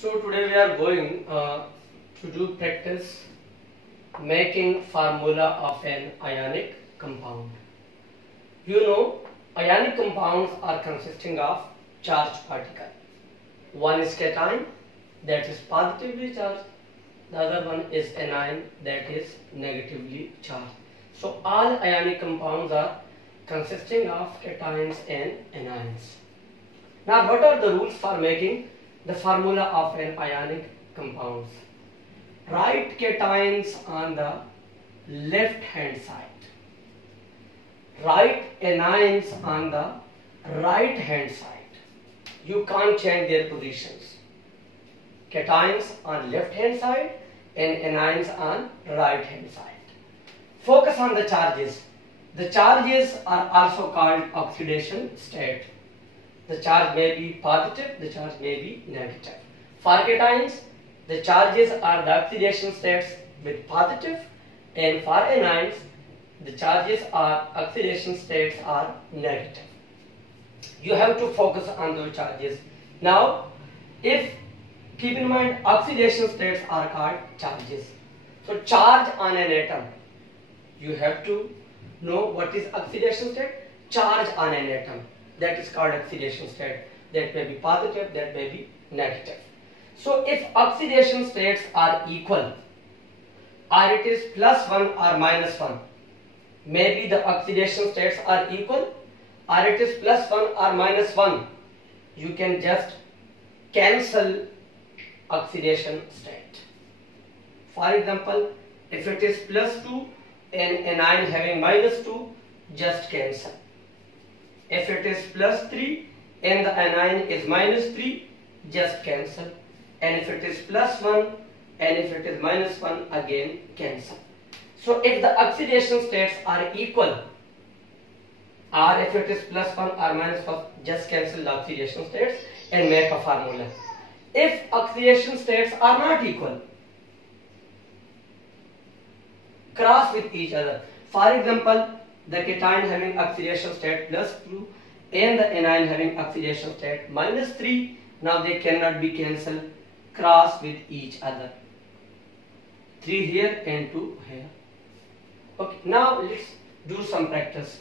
So today we are going to do practice making formula of an ionic compound. You know, ionic compounds are consisting of charged particle. One is cation, that is positively charged. The other one is anion, that is negatively charged. So all ionic compounds are consisting of cations and anions. Now what are the rules for making the formula of an ionic compounds? Write cations on the left hand side. Write anions on the right hand side. You can't change their positions. Cations on left hand side and anions on right hand side. Focus on the charges. The charges are also called oxidation state. The charge may be positive, the charge may be negative. For cations, the charges are the oxidation states with positive, and for anions, the charges are oxidation states are negative. You have to focus on those charges. Now, keep in mind, oxidation states are called charges. So charge on an atom, you have to know what is oxidation state. Charge on an atom, that is called oxidation state. That may be positive, that may be negative. So if oxidation states are equal, or it is +1 or -1, maybe the oxidation states are equal, or it is +1 or -1, you can just cancel oxidation state. For example, if it is +2 and anion having -2, just cancel. If it is +3 and the anion is -3, just cancel. And if it is +1 and if it is -1, again cancel. So if the oxidation states are equal, or if it is +1 or -1, just cancel the oxidation states and make a formula. If oxidation states are not equal, cross with each other. For example, the cation having oxidation state +2 and the anion having oxidation state -3, now they cannot be cancelled. Cross with each other. 3 here and 2 here. Okay, now let's do some practice.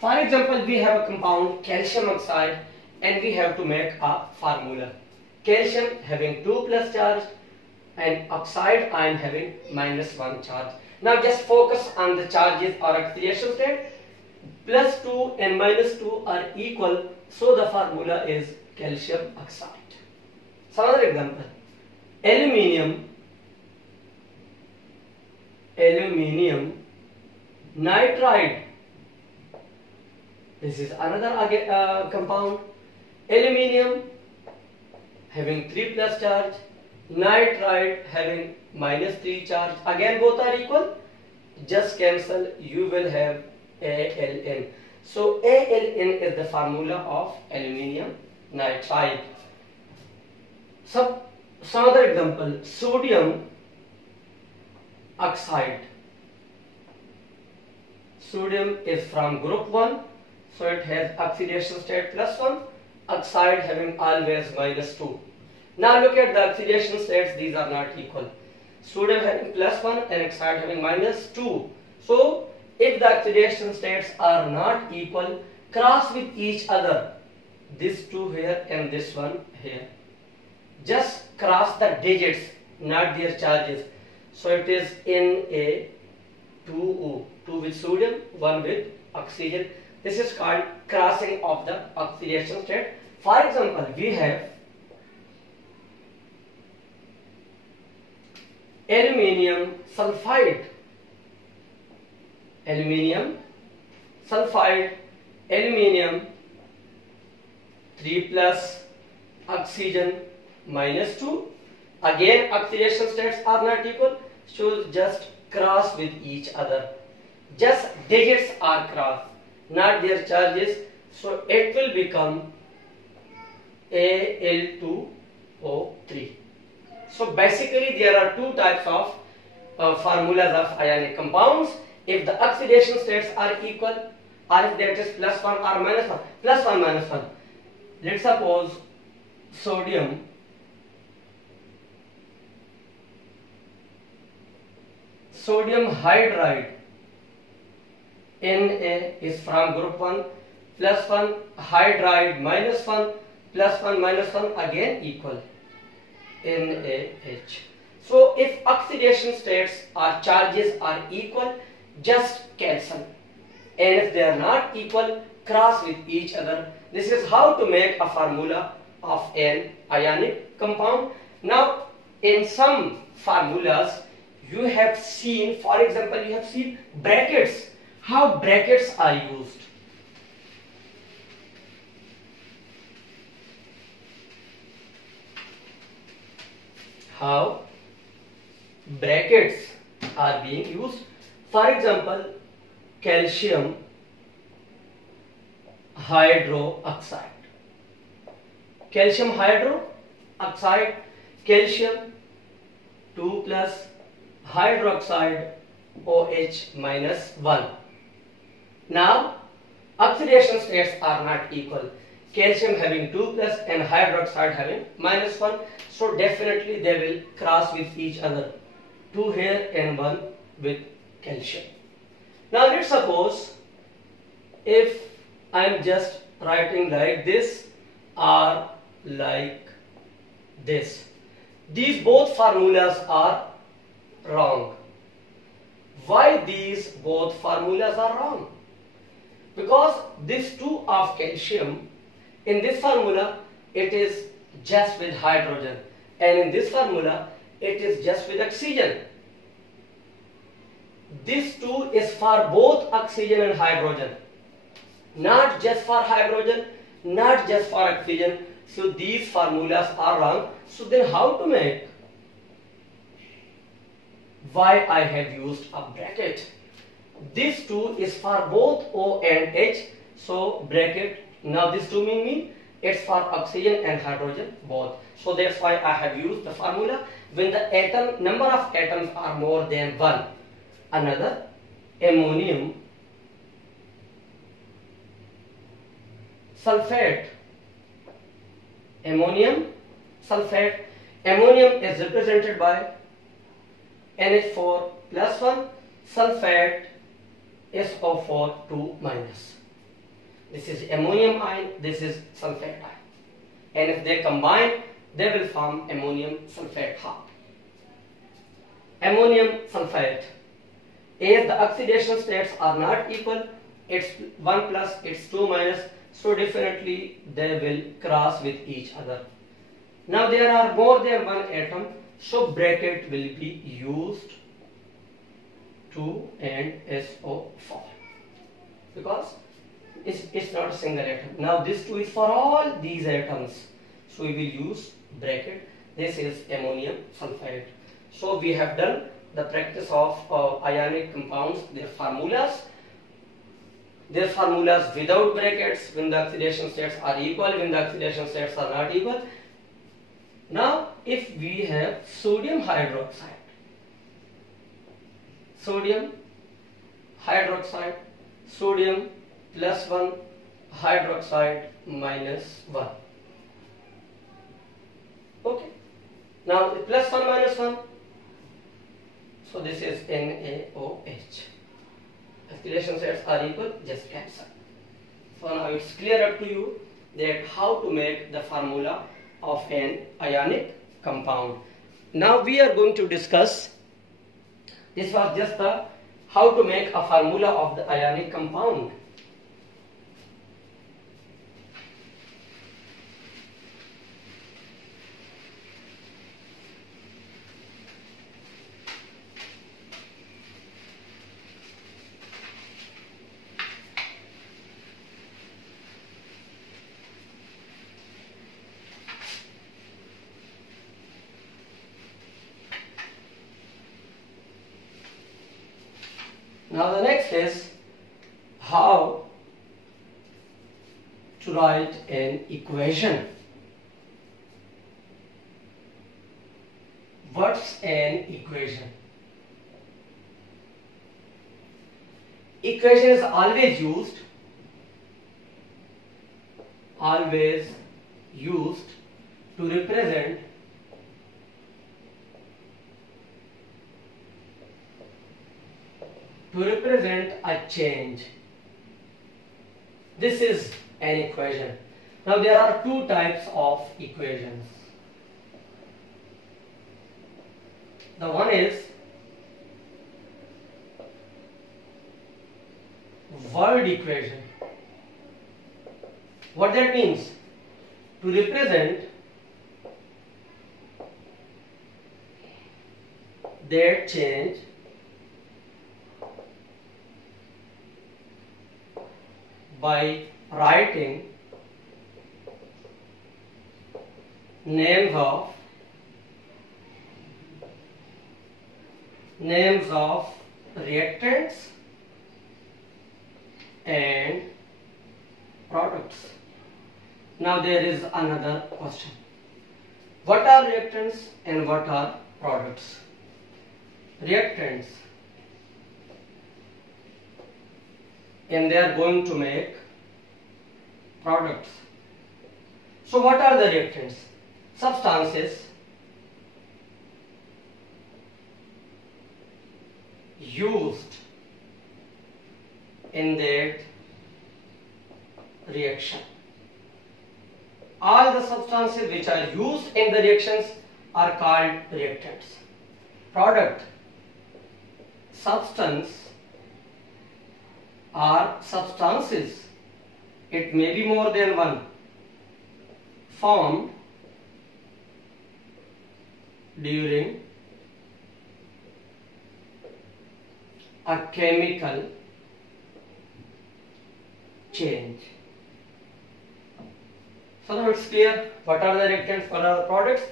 For example, we have a compound calcium oxide and we have to make a formula. Calcium having 2+ charge and oxide ion having -1 charge. Now just focus on the charges or oxidation state. +2 and -2 are equal, so the formula is calcium oxide. So another example, aluminium nitride. This is another compound. Aluminium having 3+ charge, nitride having -3 charge. Again both are equal, just cancel, you will have Aln. So Aln is the formula of aluminium nitride. Some other example, sodium oxide. Sodium is from group 1, so it has oxidation state +1, oxide having always -2. Now look at the oxidation states, these are not equal. Sodium having +1 and oxide having -2. So if the oxidation states are not equal, cross with each other. This 2 here and this one here. Just cross the digits, not their charges. So it is Na2O, 2 with sodium, 1 with oxygen. This is called crossing of the oxidation state. For example, we have aluminium sulfide. Aluminium 3+ oxygen -2. Again oxidation states are not equal, so just cross with each other. Just digits are crossed, not their charges, so it will become Al2O3. So basically there are two types of formulas of ionic compounds. If the oxidation states are equal, or if that is +1 or -1, +1 -1. Let's suppose sodium sodium hydride Na is from group 1 plus 1, hydride minus 1 plus 1 minus 1 again equal NaH. So if oxidation states or charges are equal, just cancel, and if they are not equal, cross with each other. This is how to make a formula of an ionic compound. Now in some formulas you have seen, for example, you have seen brackets. How brackets are used? How brackets are being used? For example, calcium hydroxide. Calcium hydroxide, calcium 2 plus hydroxide OH minus 1. Now oxidation states are not equal. Calcium having 2 plus and hydroxide having minus 1. So definitely they will cross with each other. 2 here and 1 with calcium. Now let's suppose if I am just writing like this or like this. These both formulas are wrong. Why these both formulas are wrong? Because this 2 of calcium, in this formula it is just with hydrogen, and in this formula it is just with oxygen. This 2 is for both oxygen and hydrogen, not just for hydrogen, not just for oxygen. So these formulas are wrong. So then how to make? Why I have used a bracket? This 2 is for both O and H, so bracket. Now this 2 mean it's for oxygen and hydrogen both. So that's why I have used the formula when the number of atoms are more than 1. Another, ammonium sulfate. Ammonium sulfate. Ammonium is represented by NH4 plus 1, sulfate SO4 2 minus. This is ammonium ion, this is sulfate ion. And if they combine, they will form ammonium sulfate half. Ammonium sulfate. As the oxidation states are not equal, it's 1 plus, it's 2 minus, so definitely they will cross with each other. Now there are more than one atom, so bracket will be used 2 and SO4 because it's not a single atom. Now this 2 is for all these atoms, so we will use bracket. This is ammonium sulfate. So we have done the practice of ionic compounds, their formulas without brackets when the oxidation states are equal, when the oxidation states are not equal. Now if we have sodium hydroxide, sodium plus 1, hydroxide minus 1. Okay. Now plus 1 minus 1. So this is NaOH. Oxidation states are equal, just cancel. So now it's clear up to you that how to make the formula of an ionic compound. Now we are going to discuss, this was just the how to make a formula of the ionic compound. Now the next is how to write an equation. What's an equation? Equation is always used to represent to represent a change. This is an equation. Now there are two types of equations. The one is word equation. What that means? To represent that change by writing names of reactants and products. Now there is another question. What are reactants and what are products? Reactants, and they are going to make products. So what are the reactants? Substances used in that reaction. All the substances which are used in the reactions are called reactants. Product, substance or substances, it may be more than one, formed during a chemical change. So now it's clear what are the reactants, what are the products.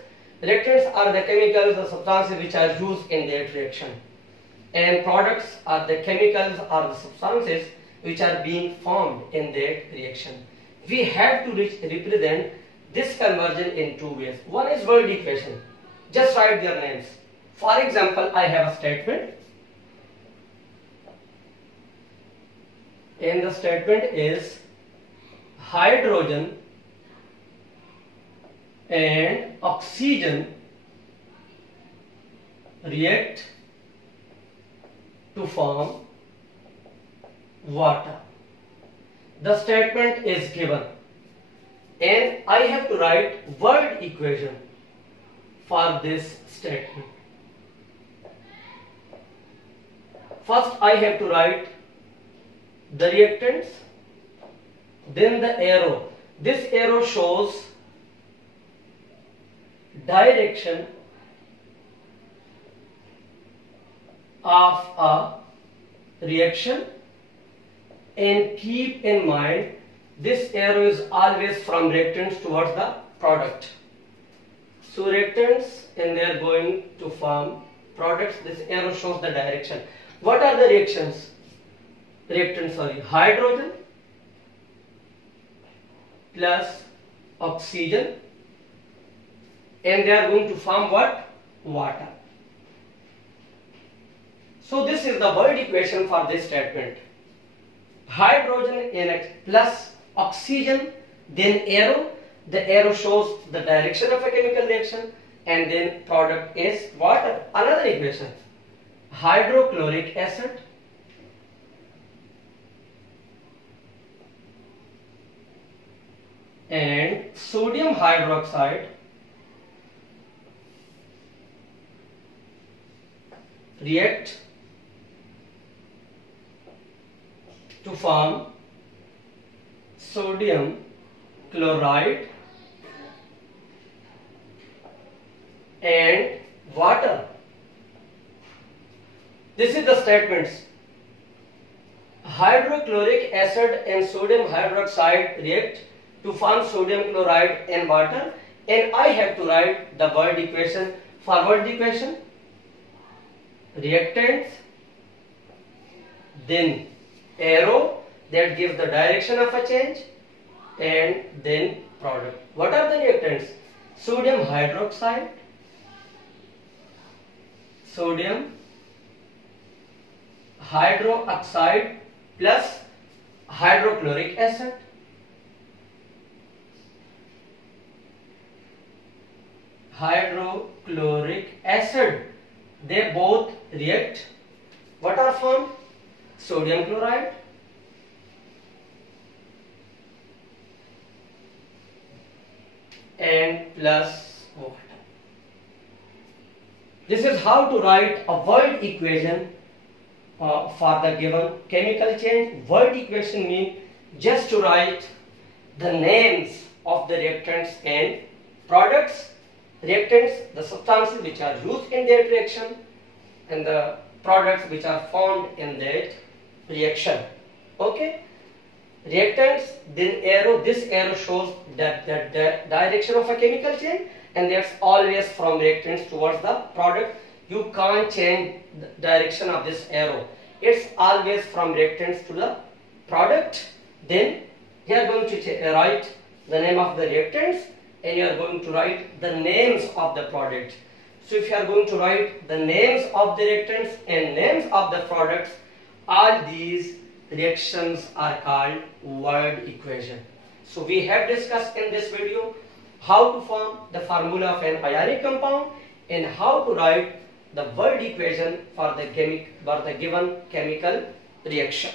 Reactants are the chemicals or substances which are used in that reaction, and products are the chemicals or the substances which are being formed in that reaction. We have to represent this conversion in two ways. One is word equation. Just write their names. For example, I have a statement, and the statement is hydrogen and oxygen react to form water. The statement is given, and I have to write word equation for this statement. First I have to write the reactants, then the arrow. This arrow shows direction of a reaction, and keep in mind this arrow is always from reactants towards the product. So reactants, and they are going to form products. This arrow shows the direction. What are the reactions? Reactants, hydrogen plus oxygen, and they are going to form what? Water. So this is the word equation for this statement. Hydrogen plus oxygen, then arrow. The arrow shows the direction of a chemical reaction, and then product is water. Another equation, hydrochloric acid and sodium hydroxide react to form sodium chloride and water. This is the statements. Hydrochloric acid and sodium hydroxide react to form sodium chloride and water, and I have to write the word equation. For word equation, reactants, then arrow that gives the direction of a change, and then product. What are the reactants? Sodium hydroxide, sodium hydroxide plus hydrochloric acid, hydrochloric acid. They both react. What are formed? sodium chloride and plus water. This is how to write a word equation for the given chemical change. Word equation means just to write the names of the reactants and products. Reactants, the substances which are used in that reaction, and the products which are formed in that reaction. Okay. Reactants, then arrow, this arrow shows that the direction of a chemical change, and that's always from reactants towards the product. You can't change the direction of this arrow. It's always from reactants to the product. Then you are going to write the name of the reactants, and you are going to write the names of the product. So if you are going to write the names of the reactants and names of the products, all these reactions are called word equation. So we have discussed in this video how to form the formula of an ionic compound and how to write the word equation for the given chemical reaction.